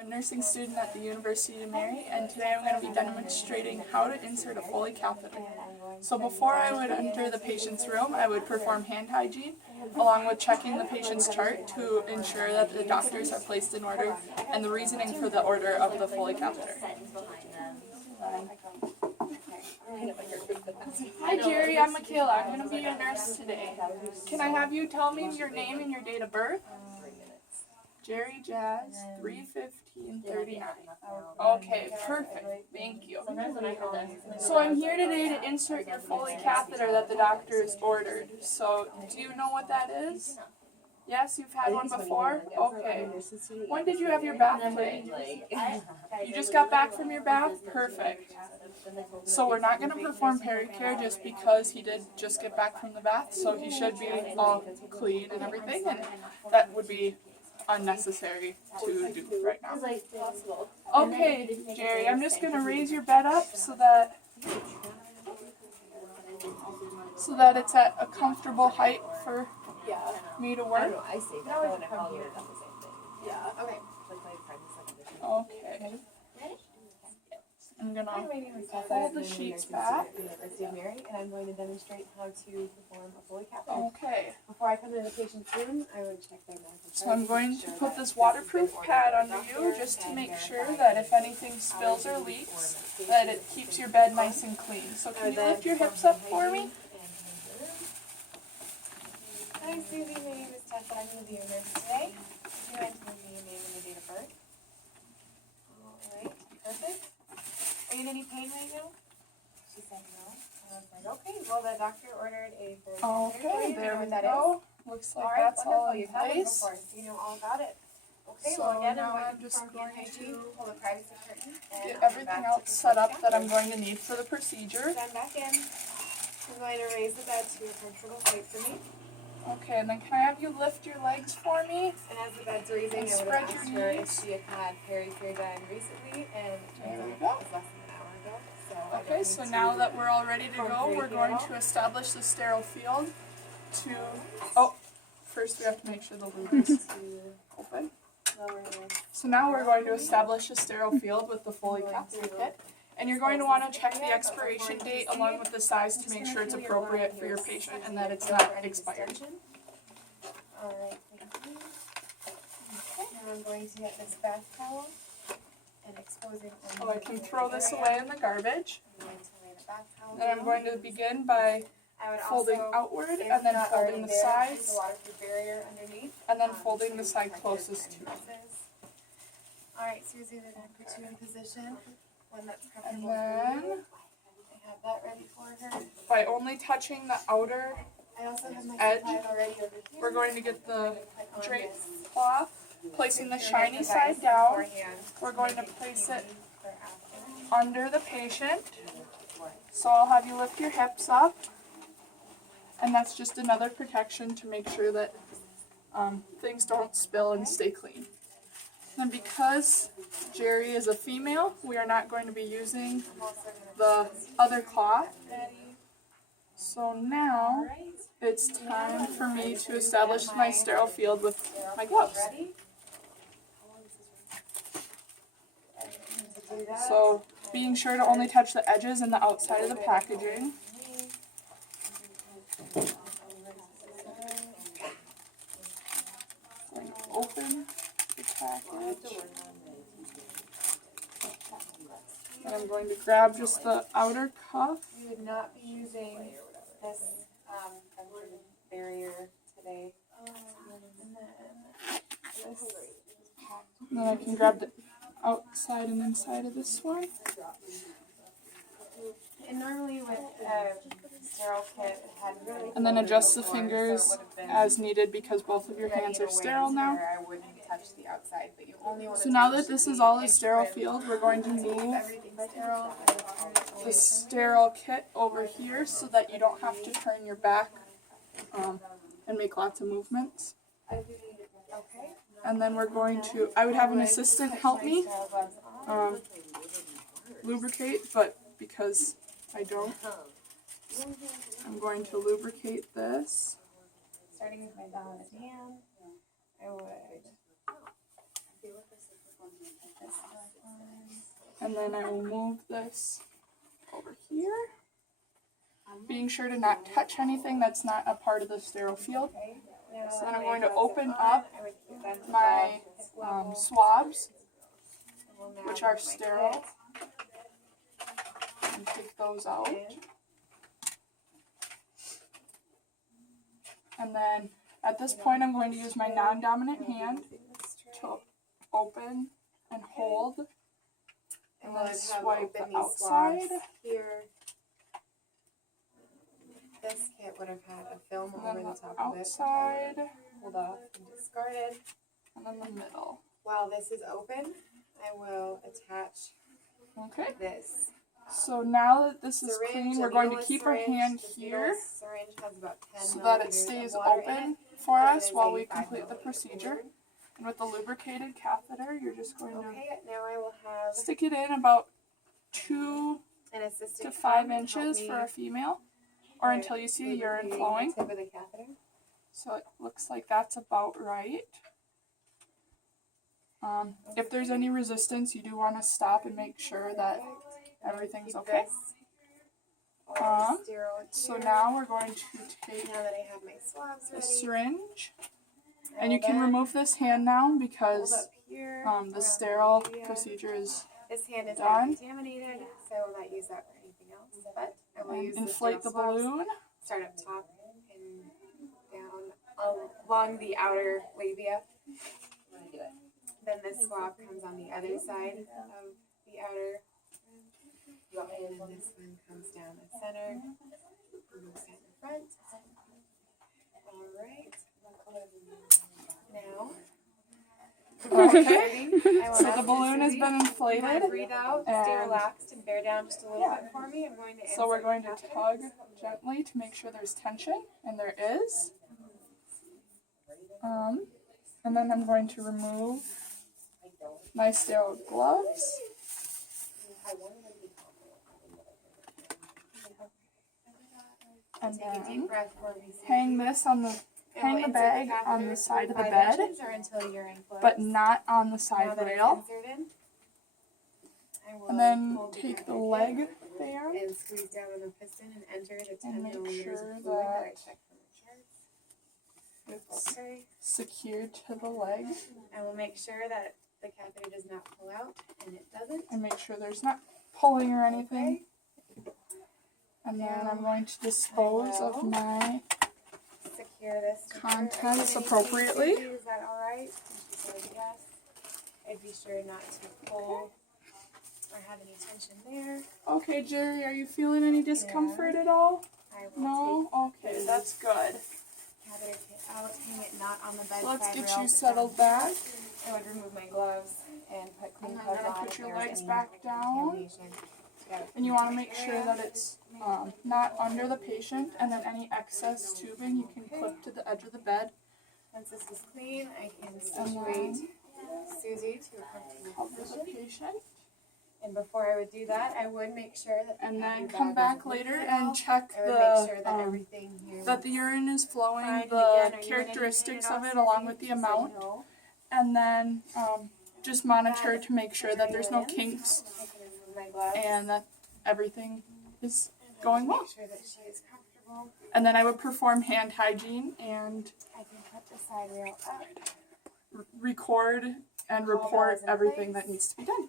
I'm a nursing student at the University of Mary, and today I'm going to be demonstrating how to insert a Foley catheter. So before I would enter the patient's room, I would perform hand hygiene, along with checking the patient's chart to ensure that the doctors are placed in order, and the reasoning for the order of the Foley catheter. Hi Jerry, I'm Mikayla. I'm going to be your nurse today. Can I have you tell me your name and your date of birth? Jerry Jazz, 3/15/39. Okay, perfect. Thank you. So I'm here today to insert your Foley catheter that the doctors ordered. So do you know what that is? Yes, you've had one before? Okay. When did you have your bath today? You just got back from your bath? Perfect. So we're not going to perform pericare just because he did just get back from the bath. So he should be all clean and everything. And that would be unnecessary to do right now. Okay, Jerry, I'm just going to raise your bed up so that it's at a comfortable height for me to work. Okay. I'm going to hold the sheets back. And I'm going to demonstrate how to perform a Foley catheter. Okay. Before I come into the patient's room, I would check their medical So I'm going to put this waterproof pad under you just to make sure that if anything spills or leaks, that it keeps your bed nice and clean. So can you lift your hips up for me? Hi Susie, my name is Cath. I'm going to be your nurse today. Can you enter me your name and your date of birth? Alright, perfect. Are you in any pain right now? She said no. I was like, okay, well the doctor ordered a Foley catheter. Okay, there we go. Looks like that's all in place. You know all about it. Okay, So well again, now I'm I'm just going to pull the privacy curtain and get everything else set up that I'm going to need for the procedure. Stand back in. I'm going to raise the bed to a comfortable height for me. Okay, and then can I have you lift your legs for me? And as the bed's raising, I would Spread ask your her knees. if she had had pericare done recently, and There we it go. was less than an hour ago. So I don't Okay, need so to now that we're all ready to go, we're going to establish the sterile field to, first we have to make sure the lube is open. lower this. So now we're going to establish a sterile field with the Foley catheter kit. And you're going to want to check the expiration date along with the size to make sure it's appropriate for your patient and that it's not expired. Alright, thank you. Now I'm going to get this bath towel and exposing. So I can throw this away in the garbage. I'm going to lay the bath towel And I'm going to begin by I would folding also, outward if and then not folding already the there, sides use the waterproof barrier underneath. and then folding the side closest to it. Alright, Susie, we're going to put you in position. One that's And comfortable for then you. I have that ready for her. by only touching the outer I also have my edge, supplies already over here. we're going to get the On drape this. cloth, placing the Your shiny device side down. beforehand. We're going to place it For after. under the patient. So I'll have you lift your hips up. And that's just another protection to make sure that things don't spill and stay clean. And because Jerry is a female, we are not going to be using I'm also going the other cloth. So now it's time for me to establish my sterile field with my gloves. ready. To do that. So being sure to only touch the edges and the outside of the packaging. Going to open the package. And I'm going to grab just the outer cuff. We would not be using this barrier today. And then this And then I can grab the outside and inside of this one. And normally with sterile kit, it had really And then adjust the fingers as needed because both of your ready hands in are a way sterile now. where I wouldn't touch the outside, but you only want to So now touch that this the is all a inch sterile rim. field, we're going to move Everything sterile. the sterile kit over here so that you don't have to turn your back and make lots of movements. Okay. And then we're going to, I would have an assistant help me lubricate, but because I don't, I'm going to lubricate this. Starting with my dominant hand, I would And then I will move this over here. Being sure to not touch anything that's not a part of the sterile field. So then I'm going to open up my swabs, which are sterile, and take those out. And then at this point I'm going to use my non-dominant hand to open and hold, and then swipe the outside. Here. This kit would have had a film And over then the the top of it. outside, Pulled off and discarded. and then the middle. While this is open, I will attach Okay. this So now that this is syringe. clean, we're a going to needleless keep our syringe. hand This here needleless syringe has about 10 so that it milliliters of stays water in open it. for It us is while we 85 complete the milliliters of procedure. water. And with the lubricated catheter, you're just going to Okay, now I will have stick it in about 2 an assistant to 5 come and help inches me for a female, or until you see urine lubricating flowing. the tip of the catheter. So it looks like that's about right. If there's any resistance, you do want to stop and make sure that everything's Keep okay. this all Um, sterile So here. now we're going to take Now that I have my swabs a ready, syringe, I and you will can then remove this hand now hold because up here the around sterile media. procedure is This hand is done. not contaminated, so I will not use that for anything else. But I will and use inflate the sterile swabs. balloon. Start up top and down along the outer labia. Then this swab comes on the other side of the outer. And then this one comes down the center. Moves down the front. Alright. Now. Okay. I will So ask the balloon has Susie, been you want inflated. to breathe out, stay and- relaxed, and bear down just a little bit for me. I'm going to So we're insert going the to catheter. tug gently to make sure there's tension, and there is. And then I'm going to remove my sterile gloves. And Take a deep then breath for me. hang this on the hang the Insert bag catheter on the side of the 5 bed, inches or until urine flows. but not on the Now side that it's rail. inserted, I will And then hold the take the catheter leg there and squeeze down on the piston and enter the 10 and make milliliters sure of fluid that I that checked from the charts. it's Okay. secured to the leg, I will make sure that the catheter does not pull out, and it doesn't. and make sure there's not pulling or anything. Okay. And then I'm going to dispose of my Secure this to her. contents Again, appropriately. Susie, is that alright? And she said yes. I'd be sure not to pull or have any tension there. Okay, Jerry, are you feeling any discomfort at all? I will No? Okay, that's good. take catheter kit out, hang it not on the bedside So let's get rail, you but settled down. back. I would remove my gloves and put clean And then gloves gonna on put if your there was legs any back down. contamination. And you want to make sure that it's not under the patient, and then any excess tubing you can clip to the edge of the bed. Once this is clean, I can And situate then Susie to a comfortable cover the position. patient. And before I would do that, I would make sure that And the then catheter come bag back wasn't later leaking at all. and check I would make sure that the everything here that the urine is flowing, fine. And the again, are you characteristics in any of pain it at all, along Susie? with the Just so you amount, know. and then just monitor to make sure that there's no kinks I can remove my gloves. and that everything is going well. Make sure that she is comfortable. And then I would perform hand hygiene and I can put the side rail up. record and report everything that needs to be done.